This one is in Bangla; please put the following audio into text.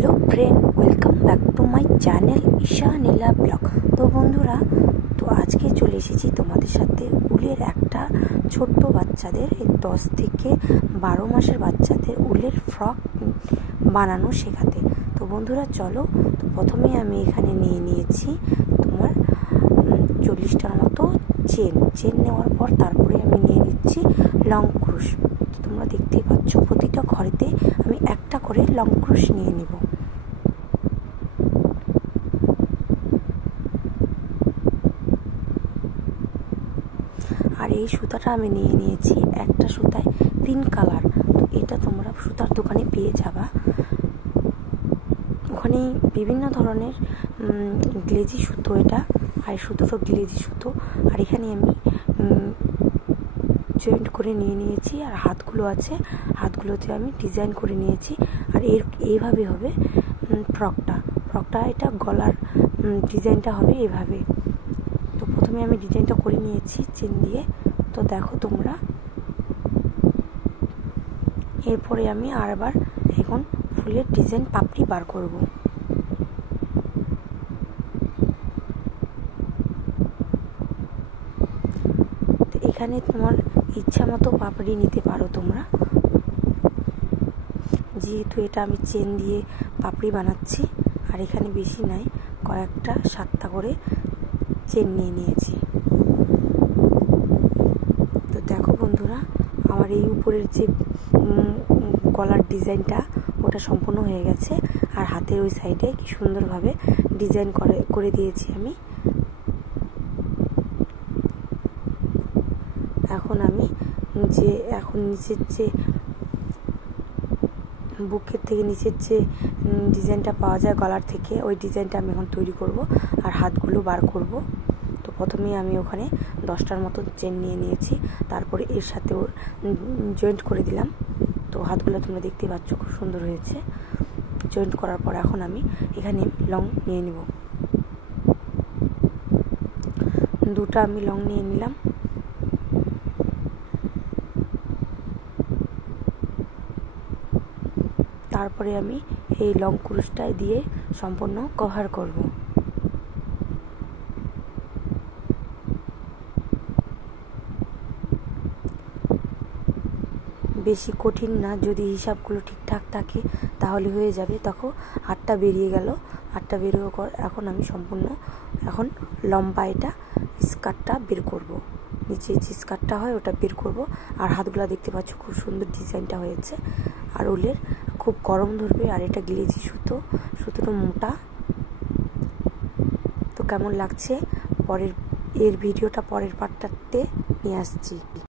Hello friend, welcome back to my channel Isha Nila blog. তো বন্ধুরা, তো আজকে চলে এসেছি তোমাদের সাথে উলের একটা ছোট্ট বাচ্চাদের 10 থেকে 12 মাসের বাচ্চাদের উলের ফ্রক বানানো শেখাতে। তো বন্ধুরা চলো, তো প্রথমে আমি এখানে নিয়ে নিয়েছি তোমার 40টার মতো চেন নেওয়ার পর তারপরে আমি নিয়ে নিচ্ছি লং ক্রুশ। তো তোমরা দেখতেই পাচ্ছ প্রতিটা ঘরেতে আমি একটা করে লং ক্রুশ নিয়ে নেব। আর এই সুতাটা আমি নিয়ে নিয়েছি একটা সুতায় 3 কালার। তো এটা তোমরা সুতার দোকানে পেয়ে যাবা, ওখানে বিভিন্ন ধরনের গ্লেজি সুতো, এটা আর সুতোটা গ্লেজি সুতো। আর এখানে আমি জয়েন্ট করে নিয়ে নিয়েছি, আর হাতগুলো আছে, হাতগুলোতে আমি ডিজাইন করে নিয়েছি। আর এইভাবে হবে ফ্রকটা এটা গলার ডিজাইনটা হবে এভাবে। তো প্রথমে আমি ডিজাইনটা করে নিয়েছি চেন দিয়ে, তো দেখো তোমরা। এরপরে আমি আরেকবার এখন ফুলের ডিজাইন পাপড়ি বার করব। তো এখানে তোমার ইচ্ছা মতো পাপড়ি নিতে পারো তোমরা, যেহেতু এটা আমি চেন দিয়ে পাপড়ি বানাচ্ছি। আর এখানে বেশি নাই, কয়েকটা 7টা করে চেন নিয়ে নিয়েছি। তো দেখো বন্ধুরা, আমার এই উপরের যে গলার ডিজাইনটা ওটা সম্পূর্ণ হয়ে গেছে। আর হাতের ওই সাইডে কি সুন্দরভাবে ডিজাইন করে দিয়েছি আমি। এখন নিচের যে বুকের থেকে নিচের যে ডিজাইনটা পাওয়া যায় গলার থেকে, ওই ডিজাইনটা আমি এখন তৈরি করব আর হাতগুলো বার করব। তো প্রথমেই আমি ওখানে 10টার মতো চেন নিয়ে নিয়েছি, তারপরে এর সাথে ওর জয়েন্ট করে দিলাম। তো হাতগুলো তোমরা দেখতেই পাচ্ছ খুব সুন্দর হয়েছে। জয়েন্ট করার পর এখন আমি এখানে লং নিয়ে নিব, 2টা আমি লং নিয়ে নিলাম। তারপরে আমি এই লং ক্রুশটা দিয়ে সম্পূর্ণ কভার করব। বেশি কঠিন না, যদি হিসাবগুলো ঠিকঠাক থাকে তাহলে হয়ে যাবে। তখন 8টা বেরিয়ে গেল, 8টা বেরিয়ে পর এখন আমি সম্পূর্ণ এখন লম্বা এটা স্কার্টটা বের করব, নিচে যে স্কার্টটা হয় ওটা বের করব। আর হাতগুলো দেখতে পাচ্ছ খুব সুন্দর ডিজাইনটা হয়েছে। আর উলের খুব গরম ধরবে, আর এটা গ্লেজি সুতোটা মোটা। তো কেমন লাগছে এর ভিডিওটা পরের পার্টটাতে নিয়ে আসছি।